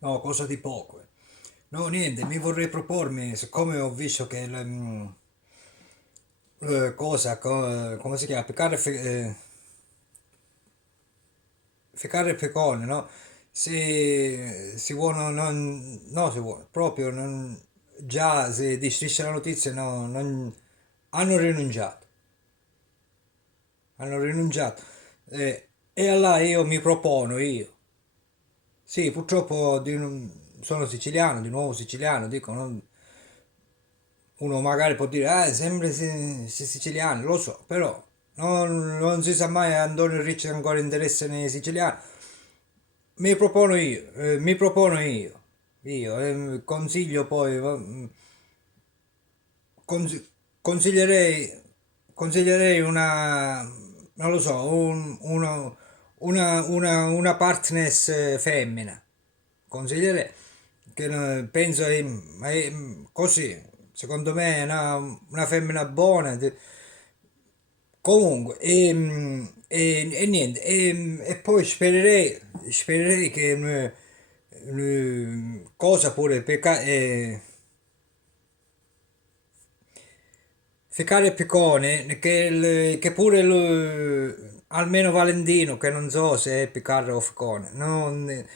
No, cosa di poco. No, niente, mi vorrei propormi, siccome ho visto che come si chiama? Ficcare il peccone, no? Si vuole, non, no, si vuole, proprio, non, già se di Striscia la notizia, no, hanno rinunciato, hanno rinunciato. E allora io mi propono, io, sì, purtroppo sono siciliano, di nuovo siciliano, dico, uno magari può dire, sembra siciliano, lo so, però non si sa mai, Antonio Ricci ancora interessa nei siciliani. Mi propono io, consiglio poi, consi- consiglierei, consiglierei non lo so, una partners femmina, consiglierei, che penso così, secondo me è una femmina buona, comunque, e niente, e poi spererei che cosa pure Fecare Piccone, che pure almeno Valentino, che non so se è Piccarro o Ficcone,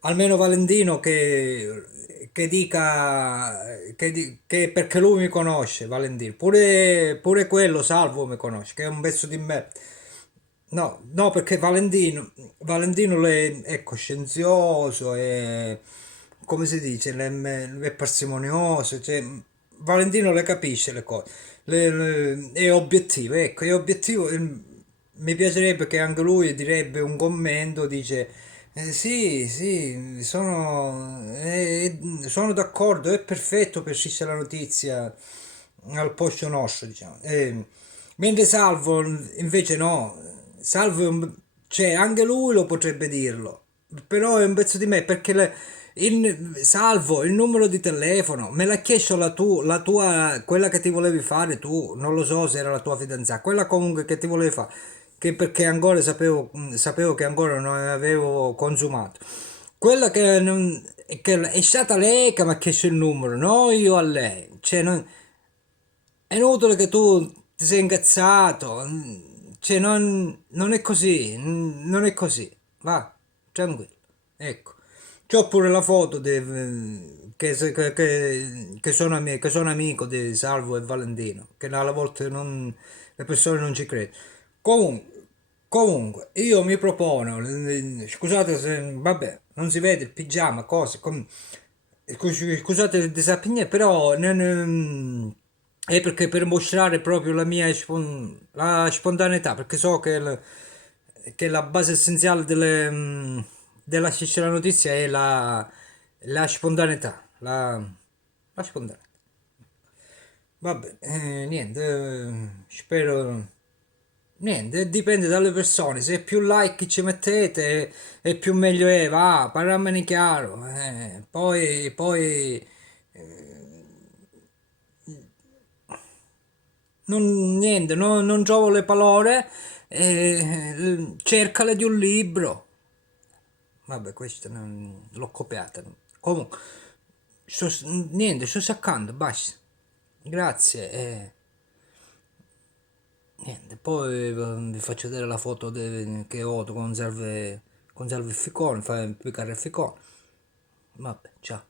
almeno Valentino che dica che perché lui mi conosce, Valentino, pure quello Salvo mi conosce, che è un pezzo di me. No, no, perché Valentino è coscienzioso, è, come si dice, è parsimonioso, cioè, Valentino le capisce le cose, è obiettivo, ecco, è obiettivo. Mi piacerebbe che anche lui direbbe un commento, dice, sì, sì, sono d'accordo, è perfetto per scistere la notizia al posto nostro, diciamo. Mentre Salvo invece no, Salvo cioè anche lui lo potrebbe dirlo, però è un pezzo di me perché Salvo il numero di telefono me l'ha chiesto la tua, quella che ti volevi fare tu, non lo so se era la tua fidanzata, quella comunque che ti volevi fare, che perché ancora sapevo che ancora non avevo consumato. Quella che è stata lei che mi ha chiesto il numero, no io a lei. Cioè, è inutile che tu ti sei incazzato. Cioè, non è così. Non è così. Va, tranquillo. Ecco. C'ho pure la foto che sono amico di Salvo e Valentino. Che alle volte le persone non ci credono. Comunque, io mi propono. Scusate se. Vabbè, non si vede il pigiama, cose. Scusate il disappiglio, però è perché per mostrare proprio la mia la spontaneità, perché so che la base essenziale della stessa notizia è la spontaneità, la spontaneità. Vabbè, niente, spero. Niente, dipende dalle persone, se più like ci mettete e più meglio è, va, parlamene chiaro, poi niente, non trovo le parole, cercale di un libro, vabbè questo l'ho copiata, comunque, niente, sto saccando, basta, grazie, niente, poi vi faccio vedere la foto che ho con salve il ficcone, fai piccare il ficcone. Vabbè, ciao.